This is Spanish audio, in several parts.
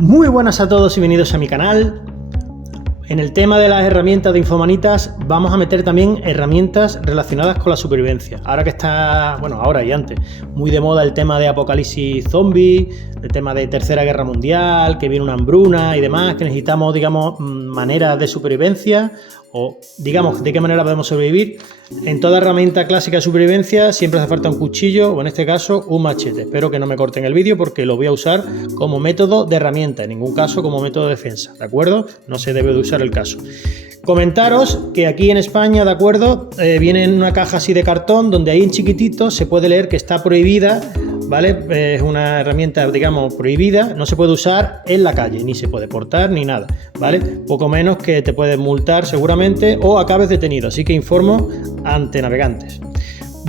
Muy buenas a todos y bienvenidos a mi canal. En el tema de las herramientas de Infomanitas vamos a meter también herramientas relacionadas con la supervivencia. Ahora que está, bueno, ahora y antes, muy de moda el tema de apocalipsis zombie, el tema de Tercera Guerra Mundial, que viene una hambruna y demás, que necesitamos, digamos, maneras de supervivencia o, digamos, de qué manera podemos sobrevivir. En toda herramienta clásica de supervivencia siempre hace falta un cuchillo o en este caso un machete. Espero que no me corten el vídeo porque lo voy a usar como método de herramienta, en ningún caso como método de defensa, ¿de acuerdo? No se debe de usar el caso. Comentaros que aquí en España, ¿de acuerdo? Viene en una caja así de cartón donde ahí en chiquitito se puede leer que está prohibida, ¿vale? Es una herramienta, digamos, prohibida, no se puede usar en la calle, ni se puede portar ni nada, ¿vale? Poco menos que te pueden multar seguramente o acabes detenido, así que informo ante navegantes.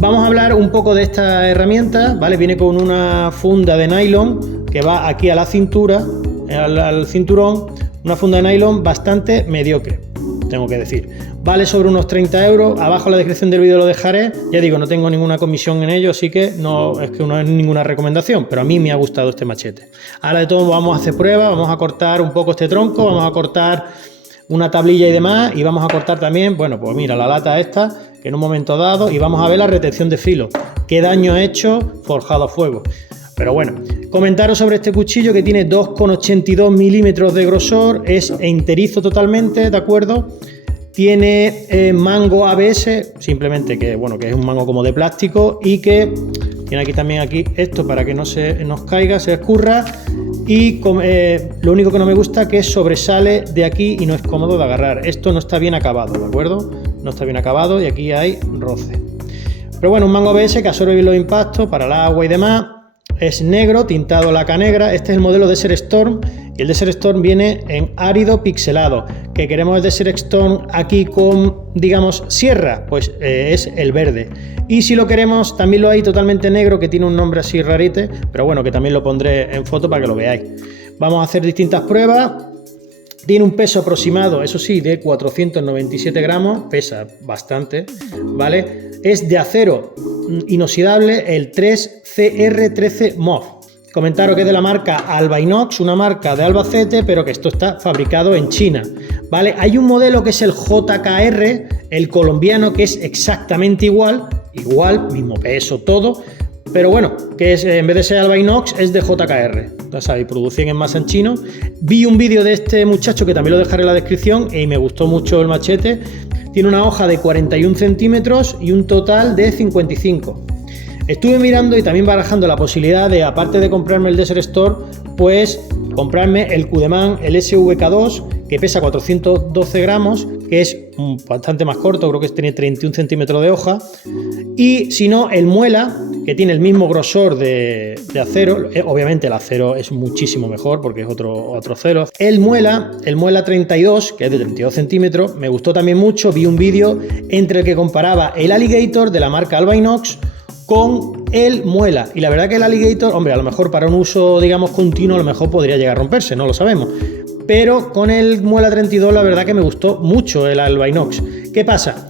Vamos a hablar un poco de esta herramienta, ¿vale? Viene con una funda de nylon que va aquí a la cintura, al cinturón, una funda de nylon bastante mediocre, tengo que decir. Vale sobre unos 30 euros, abajo en la descripción del vídeo lo dejaré, ya digo, no tengo ninguna comisión en ello, así que no es ninguna recomendación, pero a mí me ha gustado este machete. Ahora de todo vamos a hacer pruebas, vamos a cortar un poco este tronco, vamos a cortar una tablilla y demás, y vamos a cortar también, bueno, pues mira, la lata esta, que en un momento dado, y vamos a ver la retención de filo, qué daño ha hecho forjado a fuego. Pero bueno, comentaros sobre este cuchillo que tiene 2,82 milímetros de grosor, es enterizo totalmente, ¿de acuerdo? Tiene mango ABS, simplemente que, bueno, que es un mango como de plástico y que tiene aquí también esto para que no se nos caiga, se escurra. Y lo único que no me gusta que sobresale de aquí y no es cómodo de agarrar. Esto no está bien acabado, ¿de acuerdo? No está bien acabado y aquí hay roce. Pero bueno, un mango ABS que absorbe bien los impactos para el agua y demás. Es negro, tintado laca negra. Este es el modelo Desert Storm y el Desert Storm viene en árido pixelado. ¿Que queremos el Desert Storm aquí con, digamos, sierra? Pues es el verde. Y si lo queremos, también lo hay totalmente negro, que tiene un nombre así rarite, pero bueno, que también lo pondré en foto para que lo veáis. Vamos a hacer distintas pruebas. Tiene un peso aproximado, eso sí, de 497 gramos, pesa bastante, ¿vale? Es de acero inoxidable, el 3CR13 MOF. Comentaros que es de la marca Albinox, una marca de Albacete, pero que esto está fabricado en China, ¿vale? Hay un modelo que es el JKR, el colombiano, que es exactamente igual, mismo peso, todo, pero bueno, que es, en vez de ser Albinox, es de JKR, ya sabéis, producción en masa en chino. Vi un vídeo de este muchacho que también lo dejaré en la descripción y me gustó mucho el machete. Tiene una hoja de 41 centímetros y un total de 55. Estuve mirando y también barajando la posibilidad de, aparte de comprarme el Desert Storm, pues comprarme el Kudeman, el SVK2, que pesa 412 gramos, que es bastante más corto, creo que tiene 31 centímetros de hoja. Y si no, el Muela, que tiene el mismo grosor de acero, obviamente el acero es muchísimo mejor porque es otro acero. El Muela 32, que es de 32 centímetros, me gustó también mucho. Vi un vídeo entre el que comparaba el Alligator de la marca Albinox con el Muela, y la verdad que el Alligator, hombre, a lo mejor para un uso, digamos, continuo, a lo mejor podría llegar a romperse, no lo sabemos, pero con el Muela 32 la verdad que me gustó mucho el Albinox. ¿Qué pasa?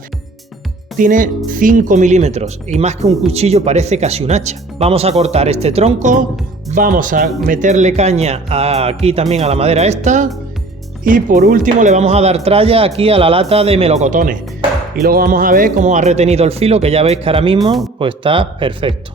Tiene 5 milímetros y más que un cuchillo parece casi un hacha. Vamos a cortar este tronco, vamos a meterle caña aquí también a la madera esta y por último le vamos a dar tralla aquí a la lata de melocotones. Y luego vamos a ver cómo ha retenido el filo, que ya veis que ahora mismo pues está perfecto.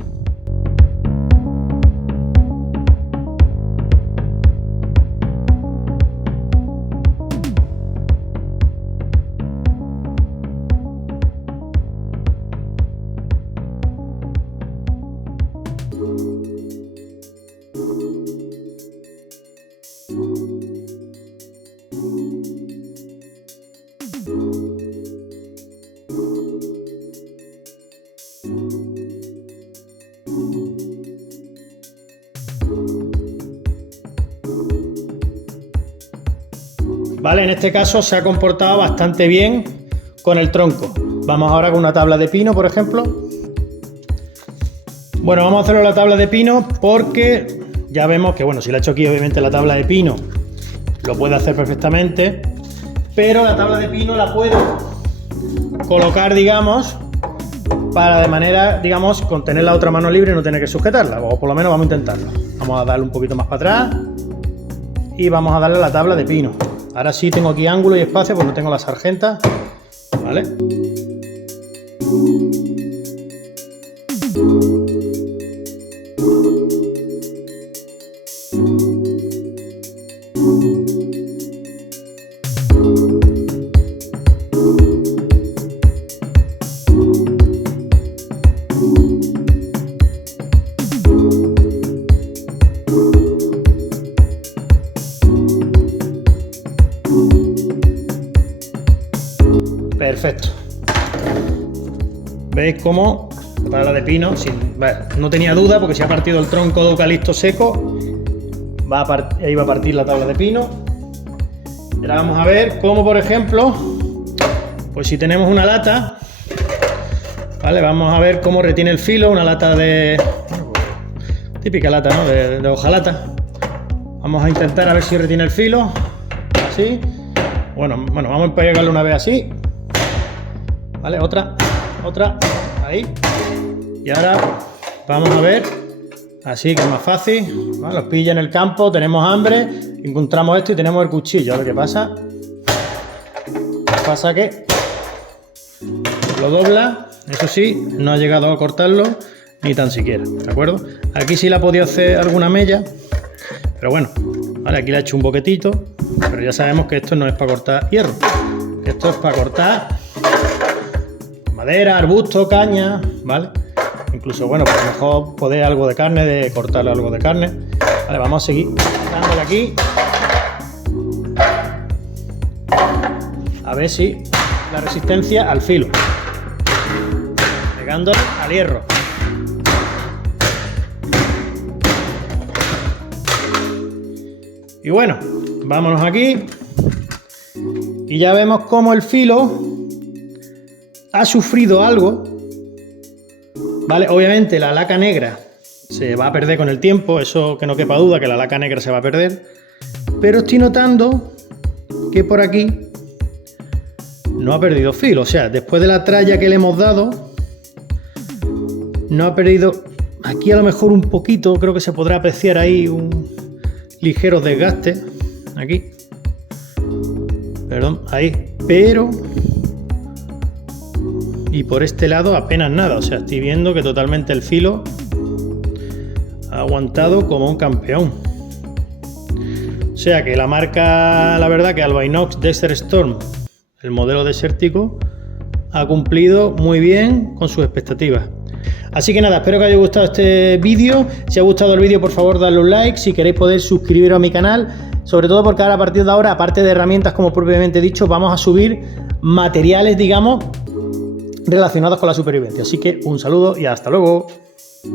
Vale, en este caso se ha comportado bastante bien con el tronco. Vamos ahora con una tabla de pino, por ejemplo. Bueno, vamos a hacerlo la tabla de pino porque ya vemos que, bueno, si la he hecho aquí, obviamente la tabla de pino lo puede hacer perfectamente, pero la tabla de pino la puedo colocar, digamos, para de manera, digamos, con tener la otra mano libre y no tener que sujetarla, o por lo menos vamos a intentarlo. Vamos a darle un poquito más para atrás y vamos a darle a la tabla de pino. Ahora sí tengo aquí ángulo y espacio, pues no tengo la sargenta, ¿vale? Perfecto. ¿Veis cómo la tabla de pino, no tenía duda porque si ha partido el tronco de eucalipto seco, ahí va a partir la tabla de pino. Y ahora vamos a ver cómo, por ejemplo, pues si tenemos una lata, ¿vale? Vamos a ver cómo retiene el filo, una lata de... típica lata, ¿no? De hojalata. Vamos a intentar a ver si retiene el filo, así. Bueno, vamos a pegarle una vez así. Vale, otra, ahí. Y ahora vamos a ver, así que es más fácil. ¿Vale? Los pilla en el campo, tenemos hambre, encontramos esto y tenemos el cuchillo. Ahora, ¿qué pasa? Pasa que lo dobla, eso sí, no ha llegado a cortarlo ni tan siquiera, ¿de acuerdo? Aquí sí le ha podido hacer alguna mella, pero bueno, vale, aquí le ha hecho un boquetito, pero ya sabemos que esto no es para cortar hierro, que esto es para cortar madera, arbusto, caña, ¿vale? Incluso, bueno, pues mejor poder algo de carne, de cortar algo de carne. Vale, vamos a seguir dándole aquí. A ver si la resistencia al filo. Pegando al hierro. Y bueno, vámonos aquí. Y ya vemos cómo el filo ha sufrido algo, ¿vale? Obviamente la laca negra se va a perder con el tiempo, eso que no quepa duda que la laca negra se va a perder, pero estoy notando que por aquí no ha perdido filo, o sea, después de la tralla que le hemos dado, no ha perdido, aquí a lo mejor un poquito, creo que se podrá apreciar ahí un ligero desgaste, aquí, perdón, ahí, pero... y por este lado apenas nada, o sea, estoy viendo que totalmente el filo ha aguantado como un campeón. O sea que la marca, la verdad que Albinox Desert Storm, el modelo desértico, ha cumplido muy bien con sus expectativas. Así que nada, espero que os haya gustado este vídeo. Si os ha gustado el vídeo, por favor, dadle un like. Si queréis podéis suscribiros a mi canal, sobre todo porque ahora a partir de ahora, aparte de herramientas como propiamente dicho, vamos a subir materiales, digamos, relacionados con la supervivencia. Así que un saludo y hasta luego.